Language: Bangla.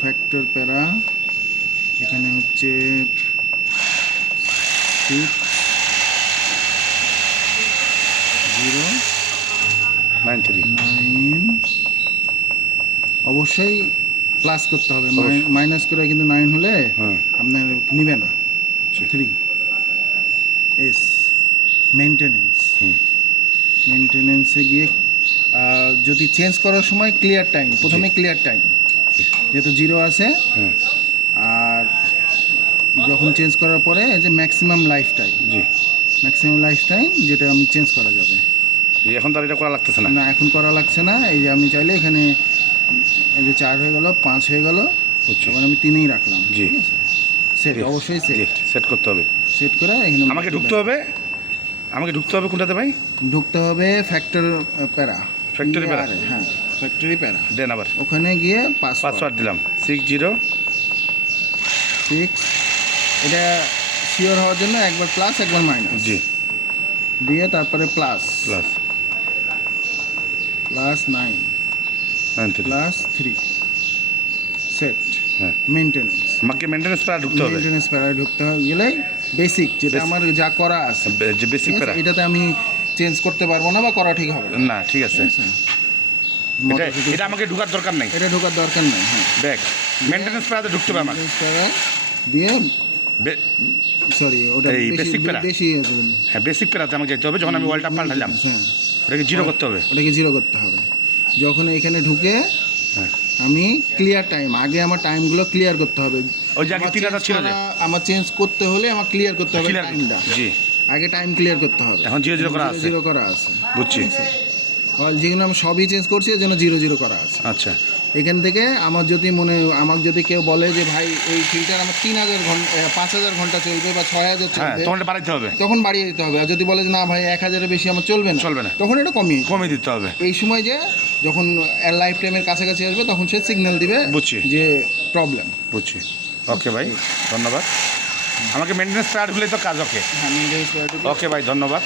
ফ্যাক্টর প্যারা, এখানে হচ্ছে 609 অবশ্যই প্লাস করতে হবে, মাইনাস করে কিন্তু 9 হলে আপনার নিবে না। 3 এস মেনটেনেন্সে গিয়ে যদি চেঞ্জ করার সময় ক্লিয়ার টাইম, প্রথমে ক্লিয়ার টাইম যেহেতু 0 আছে, আর যখন চেঞ্জ করার পরে এই যে ম্যাক্সিমাম লাইফ টাইম যেটা আমি চেঞ্জ করা যাবে। এখন তো আর এটা করা লাগতেছে না, এখন করা লাগছে না। এই যে আমি চাইলে এখানে এই যে 4 হয়ে গেল, 5 হয়ে গেল, এবার আমি 3ই রাখলাম। ঠিক আছে, সেট অবশ্যই সেট করতে হবে। সেট করে এখানে আমাকে ঢুকতে হবে কোনটাতে ভাই? ঢুকতে হবে ফ্যাক্টর প্যারা, ফ্যাক্টরি প্যারা। হ্যাঁ, ফ্যাক্টরি প্যারা দেন আবার ওখানে গিয়ে পাসওয়ার্ড দিলাম 606। এটা শিওর হওয়ার জন্য একবার প্লাস একবার মাইনাস দিয়ে তারপরে প্লাস 9 প্লাস 3 সেট। মেনটেনেন্স, আমাকে মেনটেনেন্স প্যারা ঢুকতে হবে। মেনটেনেন্স প্যারা ঢুকতে গেলে বেসিক যেটা আমার যা করা আছে, যে বেসিক প্যারা, এটাতে আমি চেঞ্জ করতে পারবো না বা করা ঠিক হবে না। ঠিক আছে, এটা আমাকে ঢোকার দরকার নাই, এটা ঢোকার দরকার নেই। হ্যাঁ, ব্যাক মেনটেনেন্স প্যারাতে ঢুকতে হবে আমার দিয়ে সরি, ওটা বেসিক প্যারা, বেশি আছে। হ্যাঁ, বেসিক প্যারাতে আমাকে যেতে হবে। যখন আমি ওয়ালটা পাল্টালাম, হ্যাঁ, এটাকে 0 করতে হবে। এটাকে 0 করতে হবে। যখন এখানে ঢুকে আমি ক্লিয়ার টাইম, আগে আমার টাইমগুলো ক্লিয়ার করতে হবে। ওই যে আগে 3000 ছিল, যে আমার চেঞ্জ করতে হলে আমার ক্লিয়ার করতে হবে টাইমটা। আগে টাইম ক্লিয়ার করতে হবে। এখন 0 করা আছে, 0 করা আছে, বুঝছি। যেগুলো আমি সবই চেঞ্জ করছি, এর জন্য 0 করা আছে। আচ্ছা, এখান থেকে আমাকে যদি কেউ বলে যে ভাই এই ফিল্টার আমার 3000 ঘন্টা 5000 ঘন্টা চলবে বা 6000 চলবে, তখন বাড়াইতে হবে, তখন বাড়িয়ে দিতে হবে। আর যদি বলে যে না ভাই 1000-এর বেশি আমার চলবে না, তখন এটা কমিয়ে দিতে হবে। এই সময় যে যখন লাইফ টাইমের কাছাকাছি আসবে তখন সে সিগন্যাল দিবে যে প্রবলেম। বুঝছি। ওকে ভাই, ধন্যবাদ। আমাকে মেনটেনেন্স প্যাড হলেই তো কাজ। ওকে, হ্যাঁ, মেনটেনেন্স প্যাড। ওকে ভাই, ধন্যবাদ।